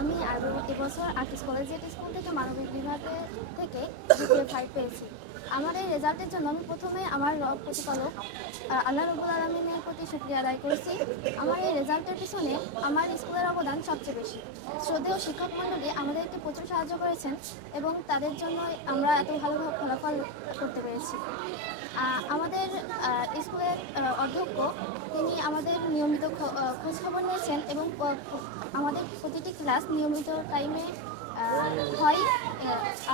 আমি আরও এবছর আর্টিস্ট কলেজিয়েট স্কুল থেকে মানবিক বিভাগে থেকে ফাইভ পেয়েছি। আমার এই রেজাল্টের জন্য আমি প্রথমে আমার প্রতিপালক আল্লাহ রবুল আলমিনের প্রতি শুক্রিয়া আদায় করেছি। আমার এই রেজাল্টের পিছনে আমার স্কুলের অবদান সবচেয়ে বেশি। শ্রদ্ধেয় শিক্ষক মণ্ডলী আমাদেরকে প্রচুর সাহায্য করেছেন এবং তাদের জন্য আমরা এত ভালো ফলাফল করতে পেরেছি। আমাদের স্কুলের অধ্যক্ষ, তিনি আমাদের নিয়মিত খোঁজখবর নিয়েছেন এবং ক্লাস নিয়মিত টাইমে হয়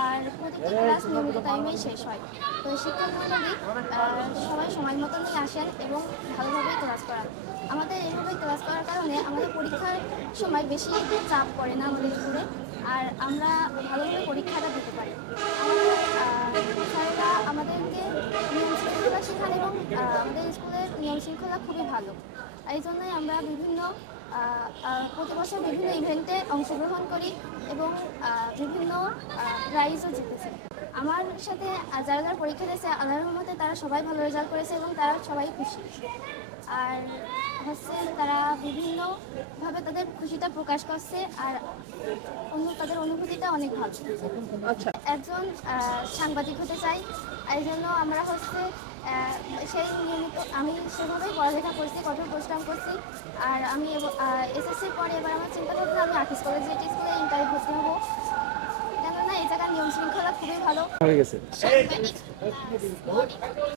আর প্রতিটি ক্লাস নিয়মিত টাইমেই শেষ হয়। তো শিক্ষক মণ্ডলী আহ, সবাই সময় মতো নিয়ে আসেন এবং ভালোভাবেই ক্লাস করান। আমাদের এইভাবে ক্লাস করার কারণে আমাদের পরীক্ষার সময় বেশি চাপ পড়ে না আমাদের উপরে আর আমরা ভালোভাবে পরীক্ষাটা দিতে পারি। স্যারেরা আমাদেরকে নিয়ম শৃঙ্খলা শেখান এবং আমাদের স্কুলের নিয়ম শৃঙ্খলা খুবই ভালো। এই জন্যই আমরা বিভিন্ন প্রতি বছর বিভিন্ন ইভেন্টে অংশগ্রহণ করি এবং বিভিন্ন প্রাইজও জিতেছি। আমার সাথে যারা যারা পরীক্ষা দিয়েছে, আল্লাহ রহমতে তারা সবাই ভালো রেজাল্ট করেছে এবং তারা সবাই খুশি। আর হচ্ছে তারা বিভিন্নভাবে তাদের খুশিটা প্রকাশ করছে, আর অনুভূতিটা অনেক ভালো। আচ্ছা। একজন সাংবাদিক হতে চাই এই জন্য আমরা হচ্ছে সেই নিয়মিত আমি সেভাবেই পড়ালেখা করছি কঠোর পরিশ্রম করছি আর আমি এসএসসির পরে এবার আমার চিন্তা করছি আমি আর্টিস্ট কলেজ স্কুলে ইন্টারভিউ ভর্তি হব। কেননা এই জায়গার নিয়ম শৃঙ্খলা খুবই ভালো। হয়ে গেছে।